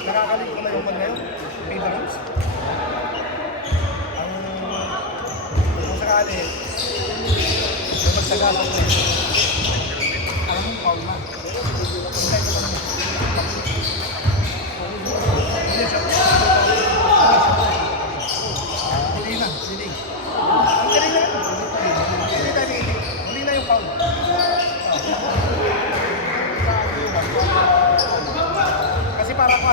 Nakakalig ko na yung ngayon, favorites. Kung sakali, may magsagasan ko yun. Alam mong Paul na. Hindi na, hindi. Hindi na yung Paul. Kasi para ko,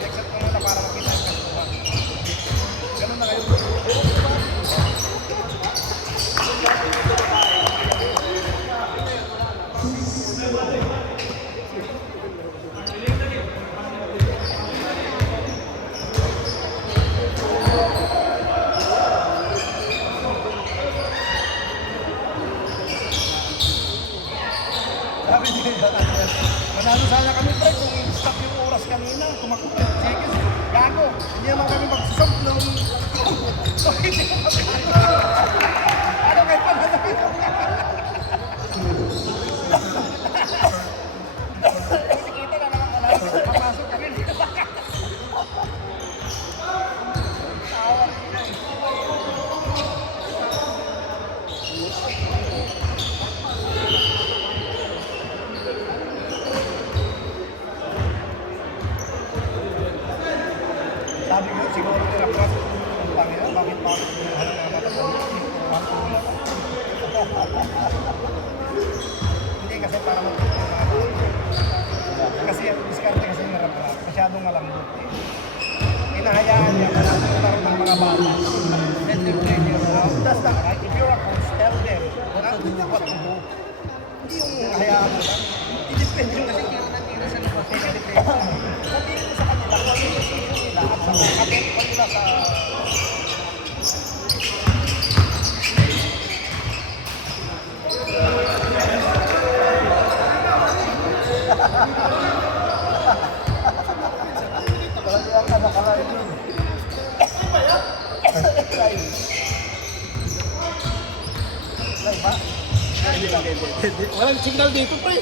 except ko muna para makita yung customer. Ganun na kayo. Manalo sana kami pre kung stop yung oras kanina, tumakbo seconds. Gago, hindi naman kami mag-stop nung ano kahit pa natin? Kasi kita na naman alam, papasok kami. Sabi ko, siguro tinapos ang Panginoon, bakit pa ako hindi kasi para mag-tutulong kasi ang diskarte kasi yung narapra, masyadong malambot hinahayaan niya, malambot ng mga bata. Let them play their role. That's not right. If you're a coach, tell them what to do. Hindi yung hayaan mo lang. I-depend yun kasi kira na tira sa labas. Sabihin mo sa kanila, kung ano yung sino nila at sa kapit pa nila sa... Walang signal dito pre.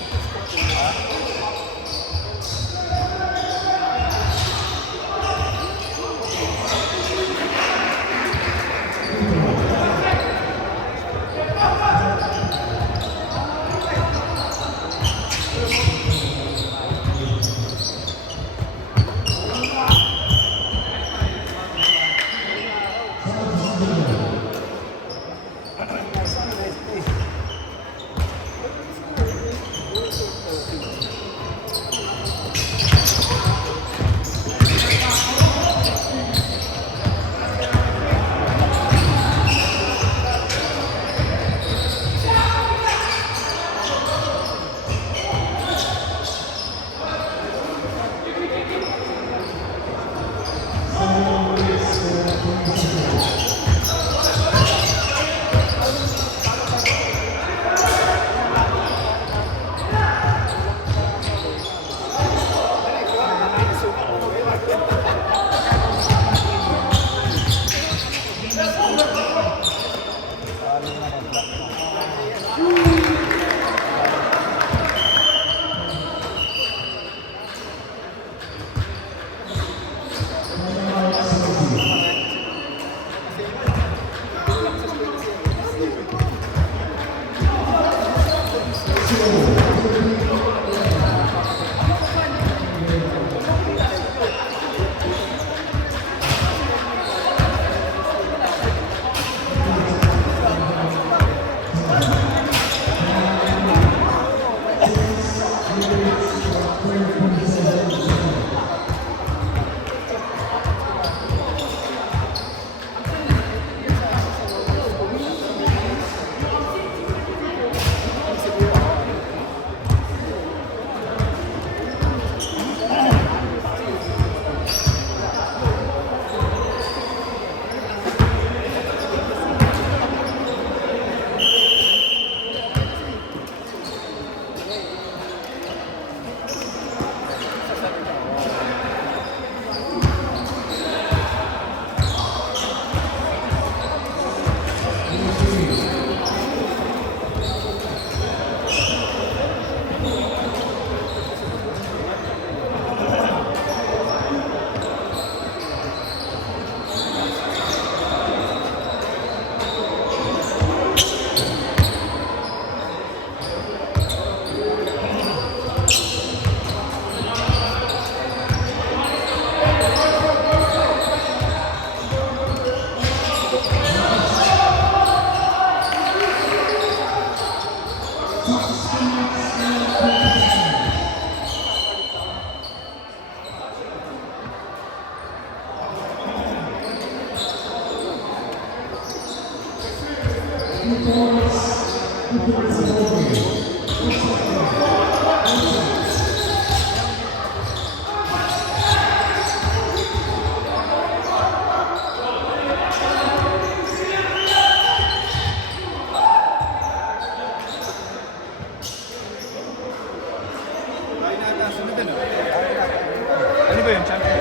Ano ba yun, champion?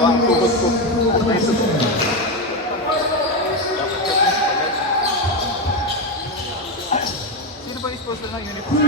Ang pukot ko. Sino ba yung sponsor ng uniform?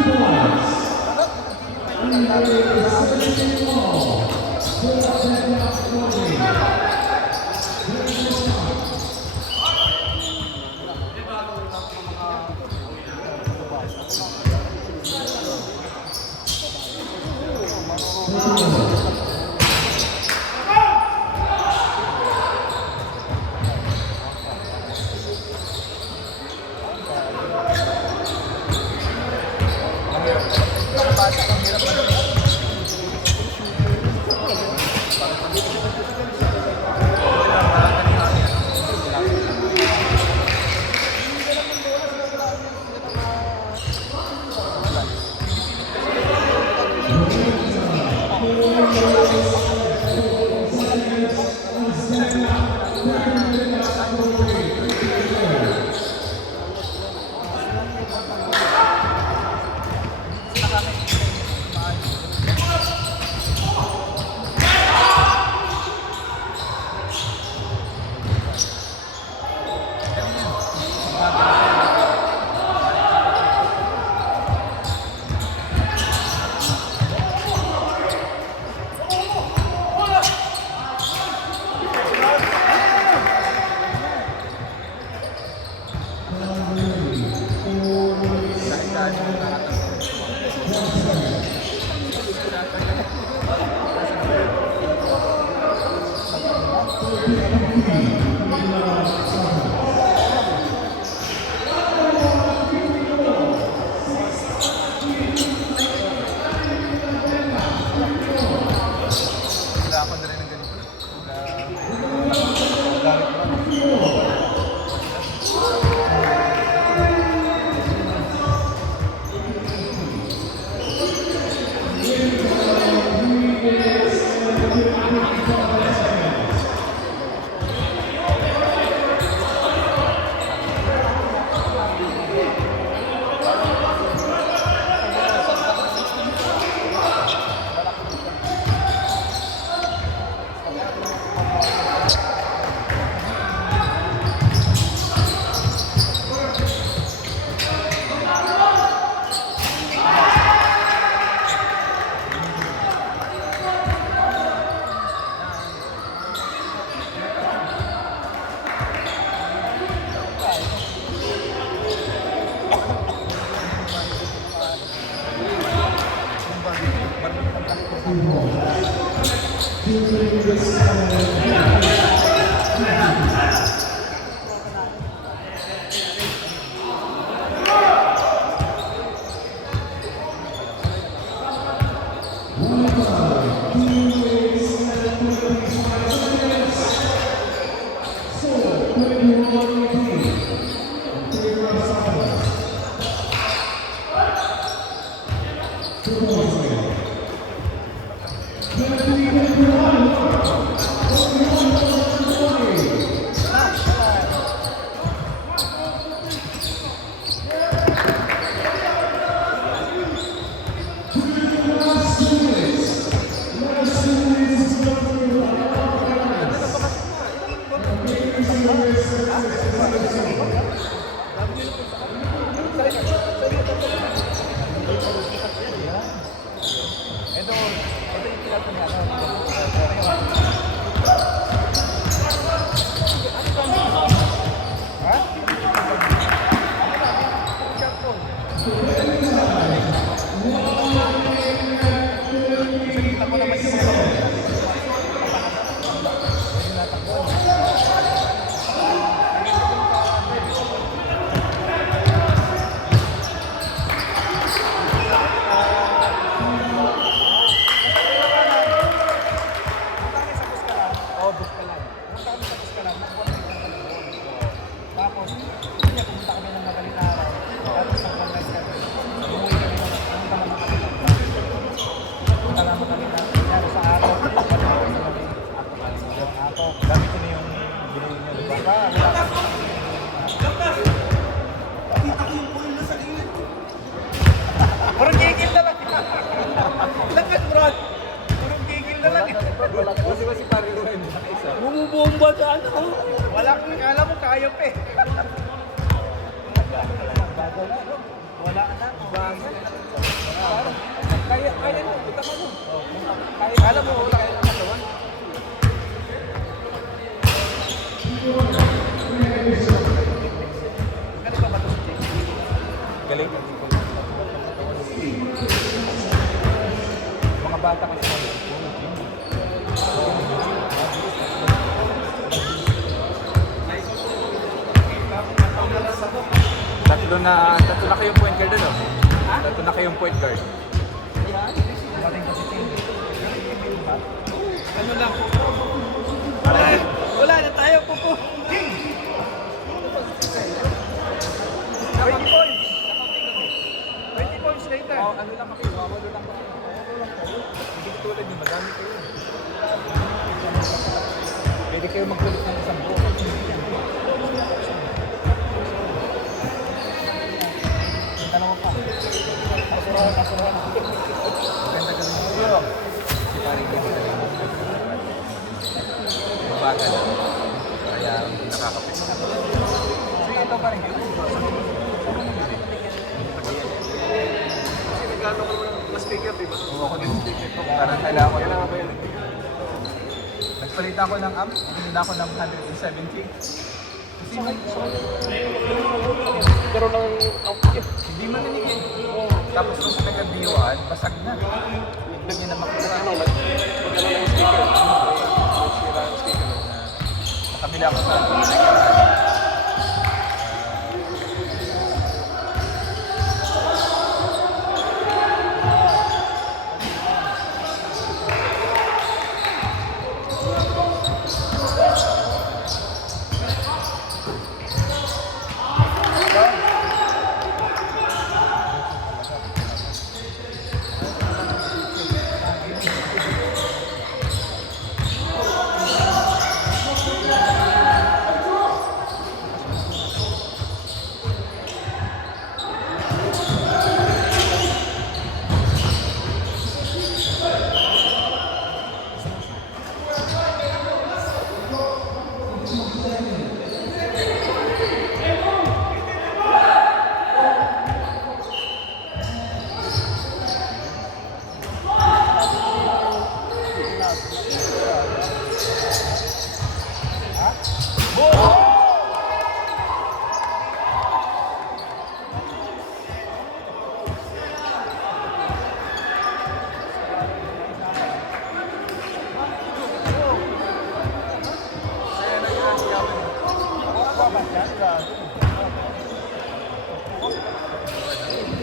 Ito yung pilat niya. Ha? Kita ko naman yung mga tapos, kanya pumunta kami ng madaling araw. Tapos sa Congress kami. Umuwi kami ng pumunta naman kami na nangyari sa ato. Ato. Gamit ko na yung binili niyo, di ba? Wala. Purong gigil na lang. Lakas, bro. Purong gigil na lang. Kasi ba si Pare Ruben? Isa. Bumubomba sa ano? Wala kang kala mo kaya pa eh. Wala na. Kaya mo, kita mo. Kala mo wala kaya ng katawan. Ganun ba ba ito si Jake? Galing. Mga bata kasi kami. Tatlo na kayong point guard ano? Tatlo na kayong point guard. Dating ko si Tim. Ano lang? Wala na tayo po po. 20 points. 20 points later. Oh, ano lang kami, wawalo lang kami. Hindi tulad yung madami kayo. Pwede kayo magkulit ng isang buo. Dalawa pa. Kasuruhan. Maganda ka naman. Si Pare ko mabagal. Kaya hindi nakakapit. Sige, ito pa rin. Kasi nagano ko mas pick up, diba? Oo, ako din speaker ko. Parang kailangan ko yun. Nagpalit ako ng amp, hindi ako ng 170. Kasi Pero ng hindi marinig eh. Tapos kung sa nagkabiwan, basag na. Hindi na makita. ano, magkano ng speaker? Sira ang speaker. Makabila ako sa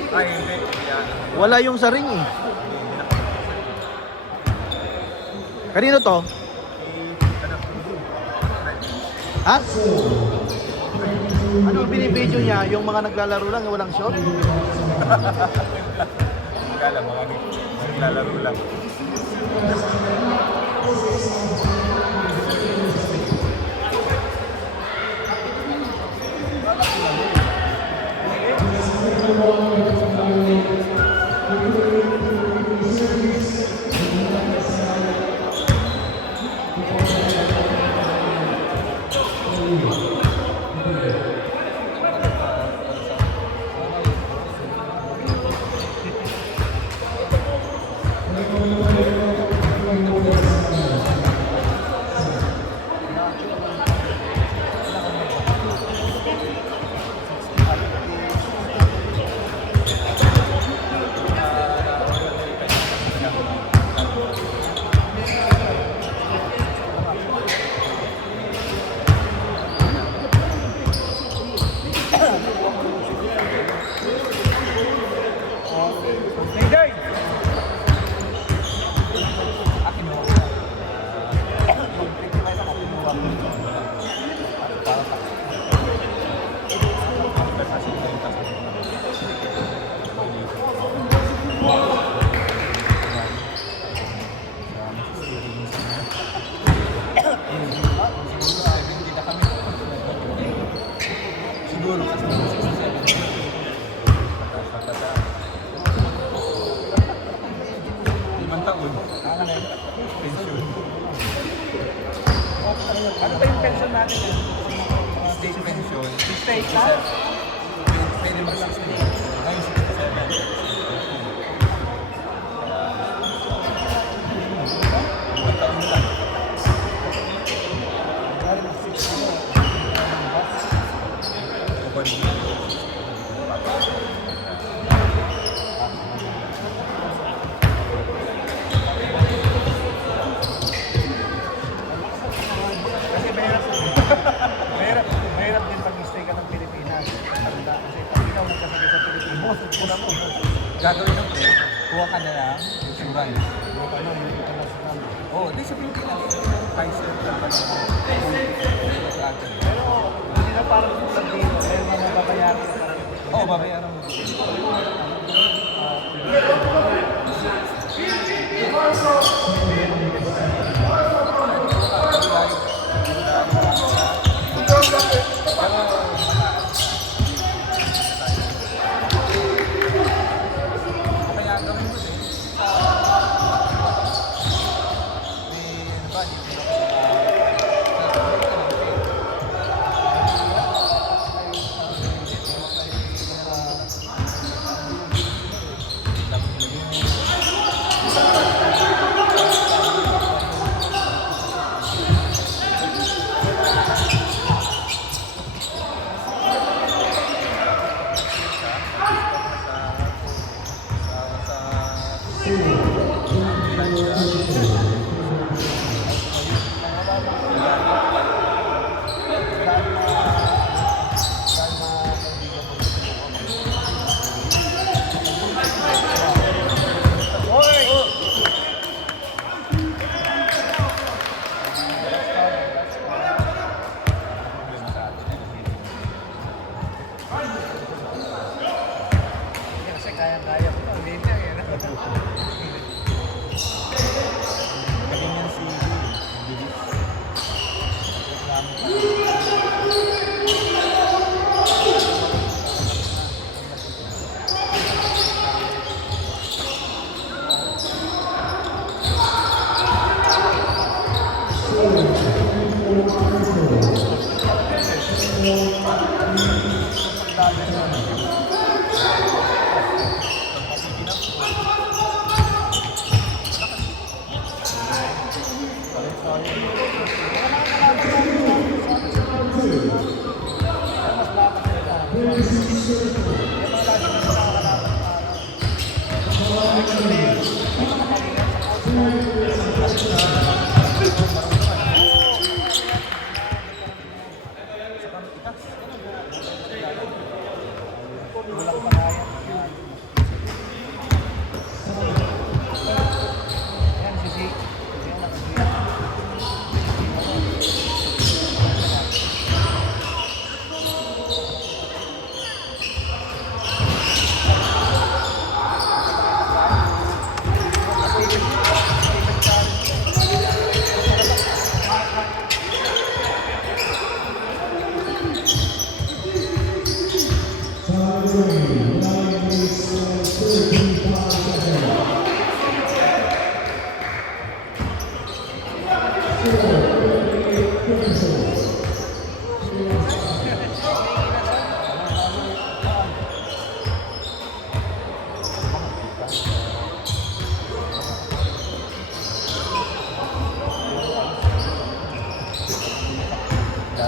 Ay, hindi. Yan. Wala yung sa ring eh. Kanino to? Ha? Ano ang binibideo niya? Yung mga naglalaro lang, yung walang shot? Kala mo, naglalaro lang. Leader! Siguro kasi 5 taon. Pension. Ano ba yung pension natin yan? State pension. State na? Pwede mag-60. Ngayon 67. Kasi mahirap din pag-stay ka ng Pilipinas. Tanda. Kasi pag ikaw nagkasakit sa Pilipinas, una mo. Gagawin ng pre, kuha ka na lang insurance. Ano, yung international. Oo, di sa Pilipinas. Kaiser ka pa sa atin. Pero hindi na parang tulad dito. Kaya mga babayaran ka parang. Oo, babayaran mo. Kaya gawin mo din.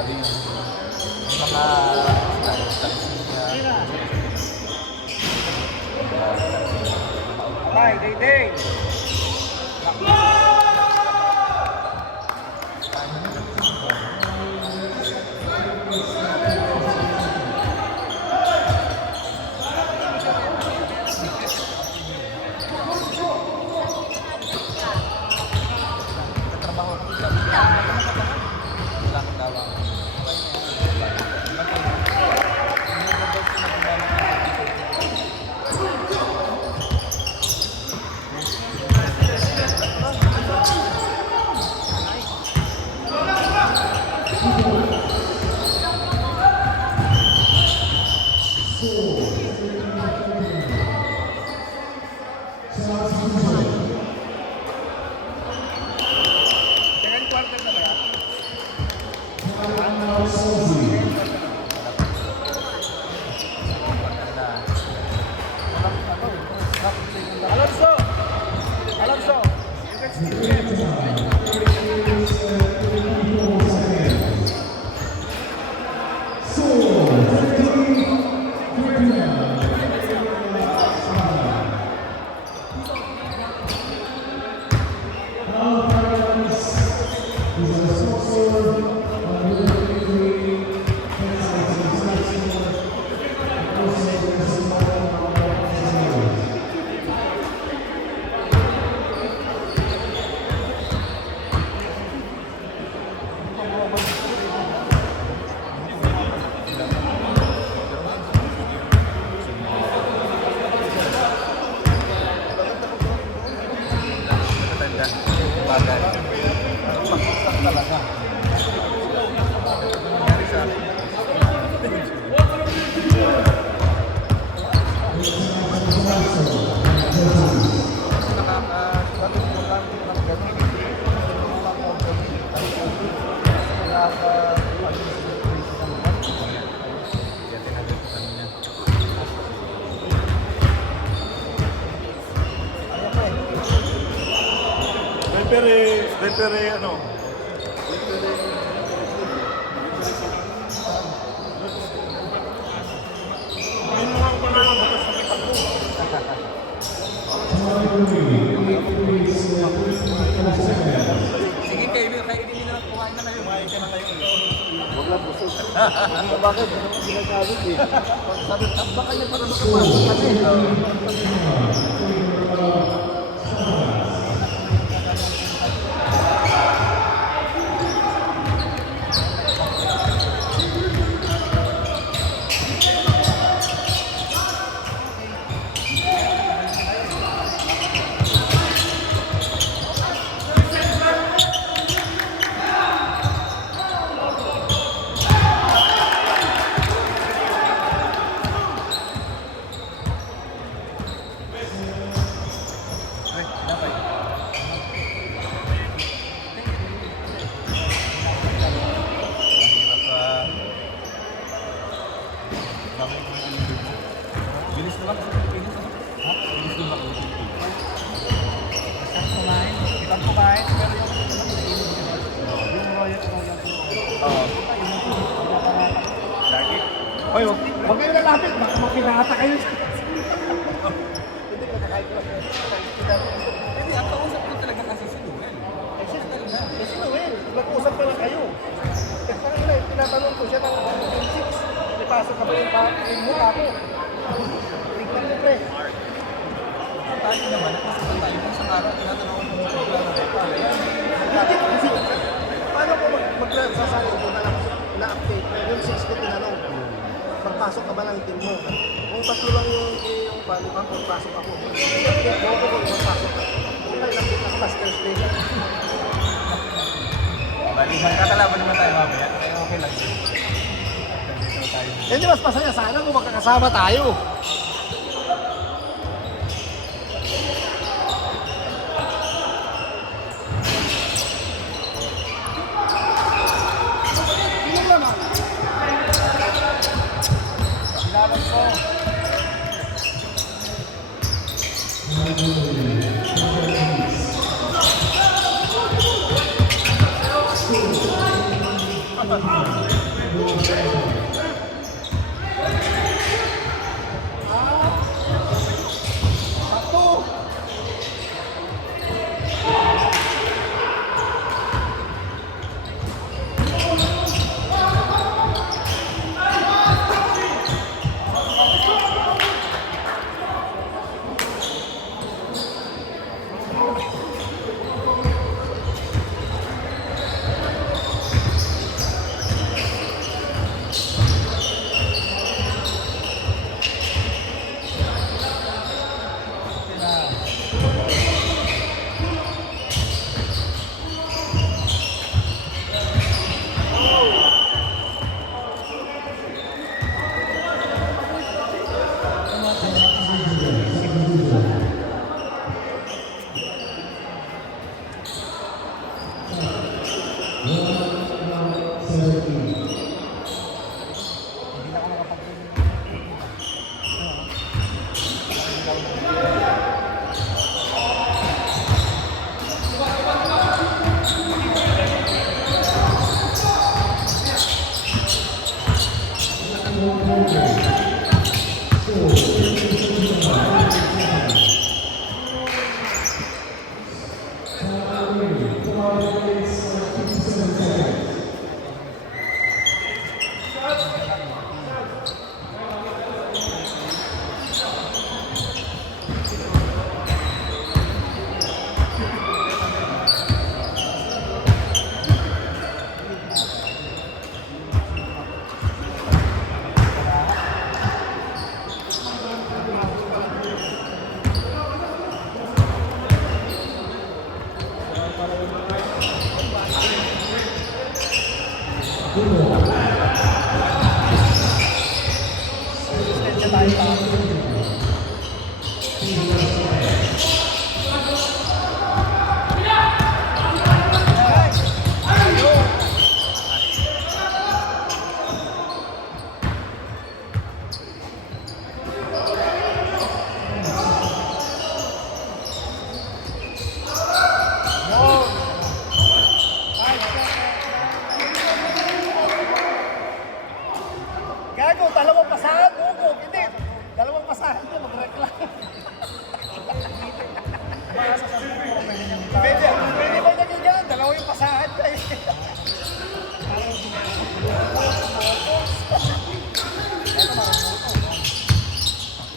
nangyari. Yung mga niya. Bye, day. Trabaho ko dyan. Wala akong tawa. Second quarter na ba yan? Alonso! Alonso! You can still get. Matanda. Bagay. Pagkaksak talaga. Nangyari sa akin. Kaya tinagal ko kanina. Referee, ano? May mga umanang batas sa kita ko. Sige kayo hindi na lang kumain na kayo. Kumain ka na kayo. Huwag lang busog. Bakit? Ano ginagawin eh? Sabi, baka niya para makapasok kami. Bilis naman kasi Pilipinas. Ha? Bilis naman ako. Isang kumain, ibang kumain, pero yung Royal Oo. Lagi. Hoy, huwag kayo lalapit, baka makinata kayo. Hindi, ang kausap ko talaga kasi si Noel. Kasi Noel, nag-uusap pa lang kayo. Kasi tinatanong ko siya ng 6. Ipasok ka ba yung team mo ako? Tignan mo pre. Tayo naman, nakasama tayo kung sa araw, tinatanong ko kung ano Hindi kasi, paano ko magsasali ko na-update yung 6 ko tinanong. Pagpasok ka ba ng team mo? Kung tatlo lang yung paano ka, pagpasok ako. I-update mo ako kung magpasok ka. Kung i-update ang master's day. Bali, magkakalaban naman tayo mamaya. Kaya okay lang yun. Nandito tayo. Hindi mas masaya sana kung magkakasama tayo. Sino naman? Kailangan ko. Resistensya tayo pa. Gago, dalawang pasahan, Gogo. Hindi, dalawang pasahan din, mag-reklam. Pwede ba naging yan? Dalawa yung pasahan kayo.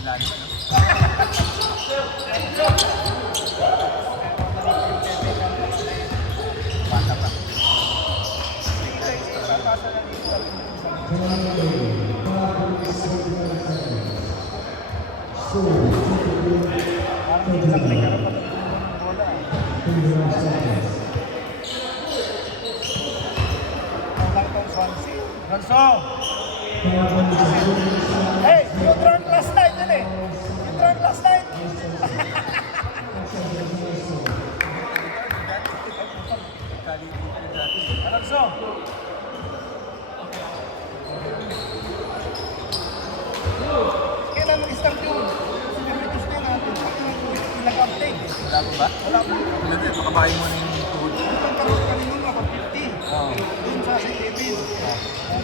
Ilalim ano? Bata pa. Parang hindi lang nagkaroon pa ng bola. Ang lang itong Swansea. Ransong! Hey, you drank last night yun eh. You drank last night. Ransong! Kailan mag-start yun? Siniritos na natin. Nag-update eh. Wala mo ba? Wala po. Hindi, makabahin mo na yung tuhod. Ang karoon kanina mga 50. Oo. Doon sa St. David. Ang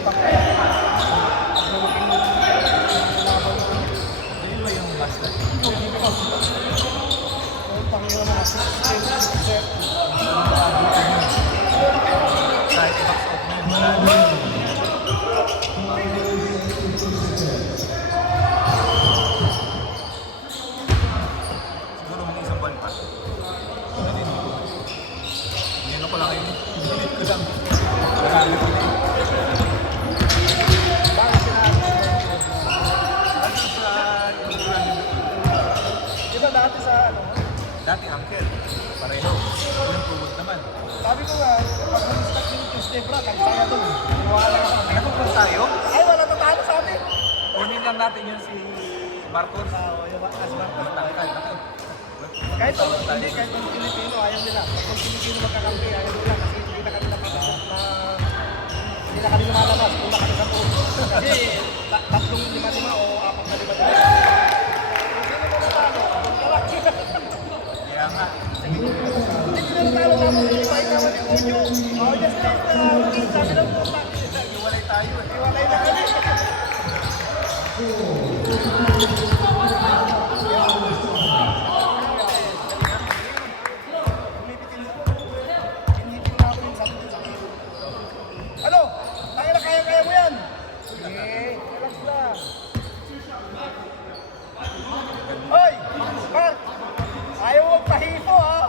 Ayun ba yung basta? Panginoon mga 60%. Kahit i-box out mo yun. Siguro mga isang buwan pa. Ngayon ko lang yun. Pilit ko lang. Marami ko na. Bakit sinabi? Ano sa program yun? Di ba dati sa ano? Dati angker. Pareho. Yung tuhod naman. Sabi ko nga, pag nag-start yung Tuesday bro, nagsaya doon. Wala ka. Nagpupunta tayo. Ay, wala tatalo sa atin. Kunin lang natin yun si Marcos. Yung asman. Tangkad. Kahit hindi, kahit yung Pilipino, ayaw nila. Pag yung Pilipino magkakampi, ayaw nila. Kasi hindi na kami napapasok na hindi na kami lumalabas. Kung kami sa pool. Kasi tatlong 5-5 o 4-5. Kung sino mo natalo, doon ka lang. Kaya nga, Hindi ko na talo naman. Hindi pa naman yung audio. Oh, just like sabi ng puta. Iwalay tayo eh. Iwalay na kami. Ano? Tayo na kaya-kaya mo yan. Sige, relax lang. Hoy! Mark! Ayaw mo pahipo ha?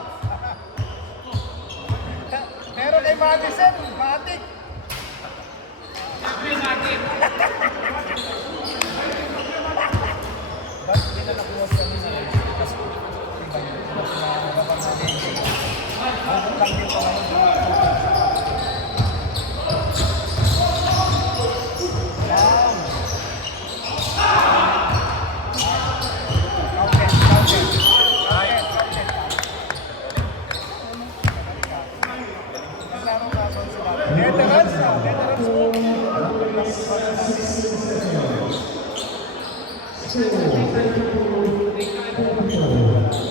Pero kay Madison, matik. Ba't hindi na nakuha sa kanina? Kasi iba yun. Pinagabang na din. Bakit lang dito ngayon? Down. Counted, counted. Counted, counted. Naglaro ka sa sila. Veterans ah, veterans mo.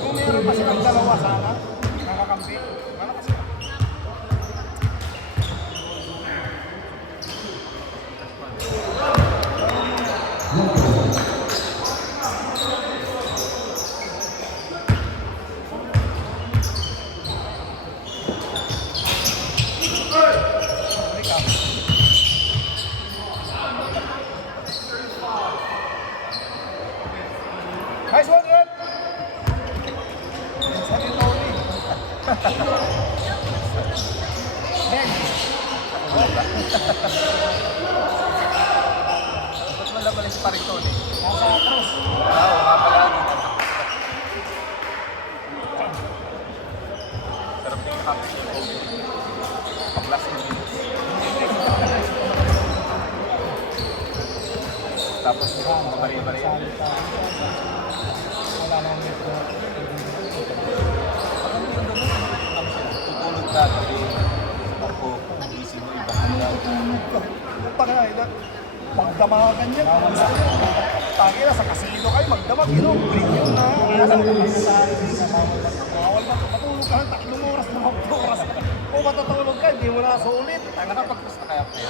Kung meron pa silang dalawa sana, nakakampi, malakas sila. Nice one, Red! Sabi Tony. Ben! Ba't mo lang pala si Paring Tony? Nasa cross. Oo, nga pala. Sarap na yung happy niya. Pag-last minutes. Tapos mabari-bari. Wala nang ito. Parang yung doon, tutulog ka, tapi ako, isip mo, ibang Magdamagan yan. Tagi na sa kasino kayo, magdamag. Premium na. Bawal ba? Matulog ka, 3 oras na 4 oras. Kung matutulog ka, hindi mo na sulit. nakapag-cross na kaya kayo.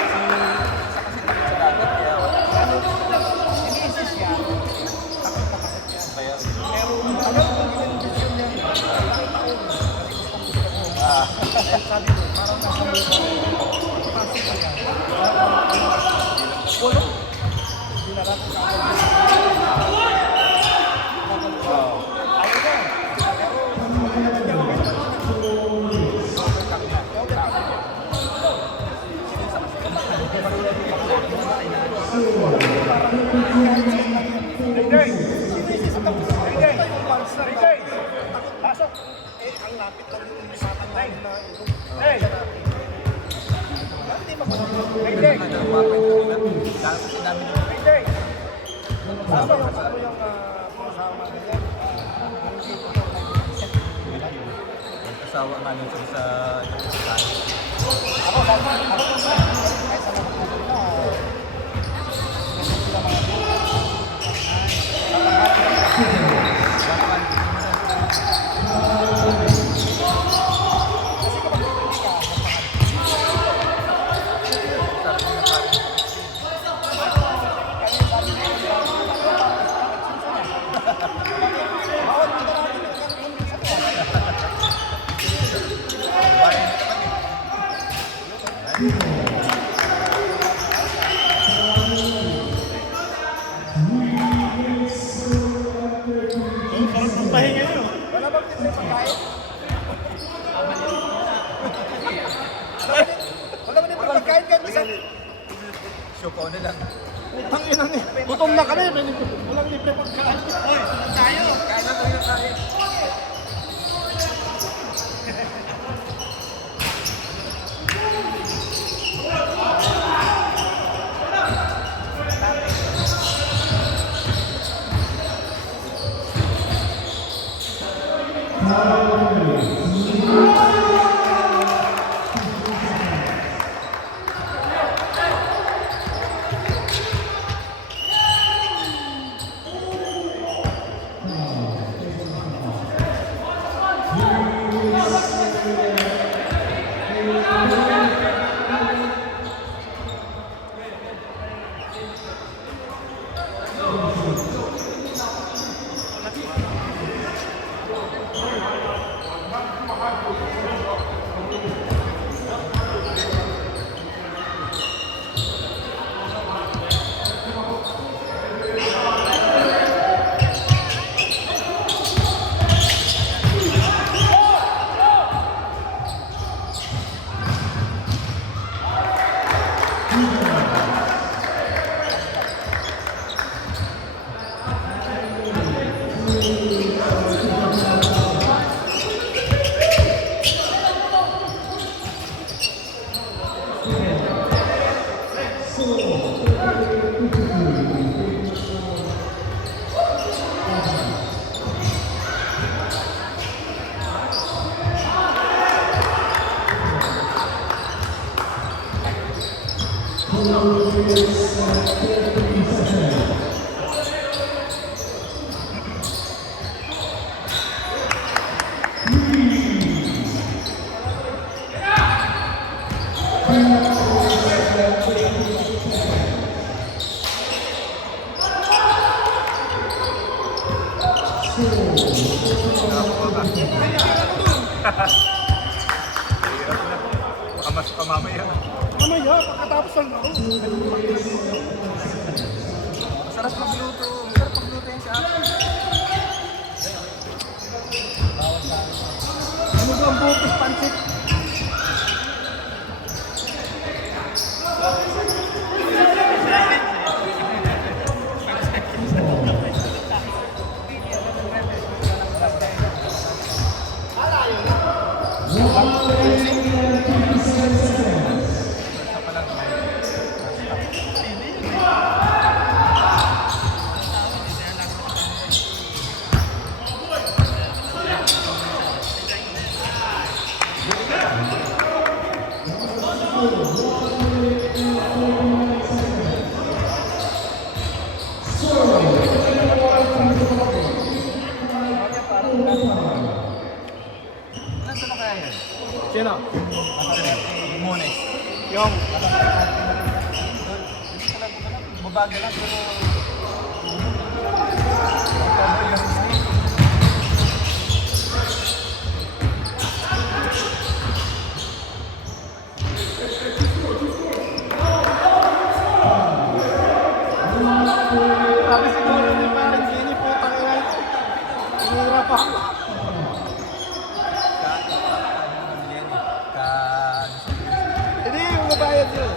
Isa kasi takot sa dagat, kaya wala. Inisis yan. Takot na takot yan. Kaya, Pero tagal kong ginendisyon yan. Ilang taon. Kasi gusto ko. Sabi ko, parang nasa mga. Kasi pa yan. puno. Dinarat ko ka. Wow. Ayaw na. Pero, Ray! Sinisis ito. Ray! Ray! Pasok! Eh, ang lapit lang yung batang na ito. Ray! Hindi magulong. Ray! Ano, mga kwento nila. Dahil kasi namin yung Ray! Pasok! Ano yung kasama nila? kasawa nga nun sa Ako, kahit sa mga puso na, sila mga kasi kapag hindi ka, wala bang libre pagkain? Wala bang libre pagkain kahit isang Syopo na lang. utang ina ni. Gutom na kami, walang libre pagkain. Hoy, tayo. Kaya na tayo. Baka mas pamamaya. Mamaya, pagkatapos ng laro. Masarap magluto. Masarap magluto yan sa akin. Ano ba ang bukis pansit? Nasaan na kaya yan? Sino? Limones. Yung. Babaga lang pero... Sabi siguro ni parang Jenny, putang ina. Hirap ako. Hindi, yung mabayad yun.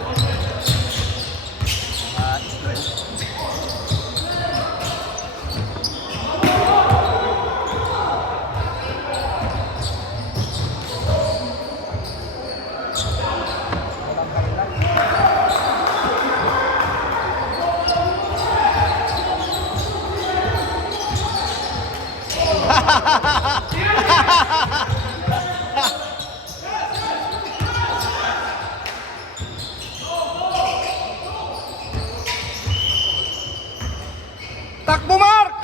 Takbo, Mark!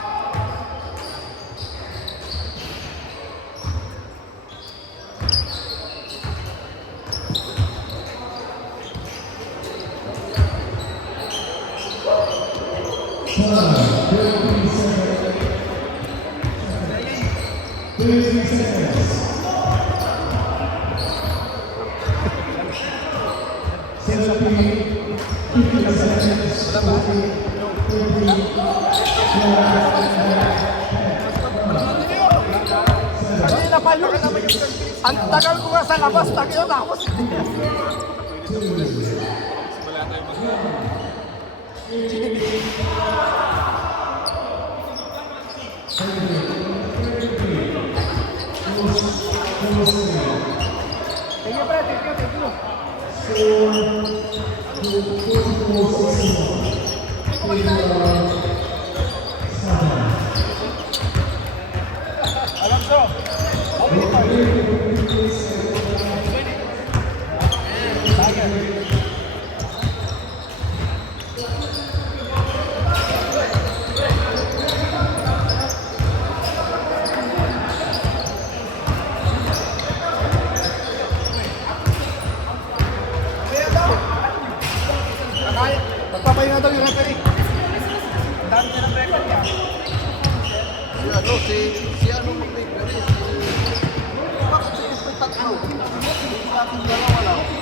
Kanina pa yun. Ang tagal ko nga sa labas, tagal tapos. Thank you, pre. Thank you. Alonso. Magpapahinga daw yung referee. Ang dami niya ng record niya. Si ano mag-break na rin. Bakit si Tatlo? Sa ating dalawa lang.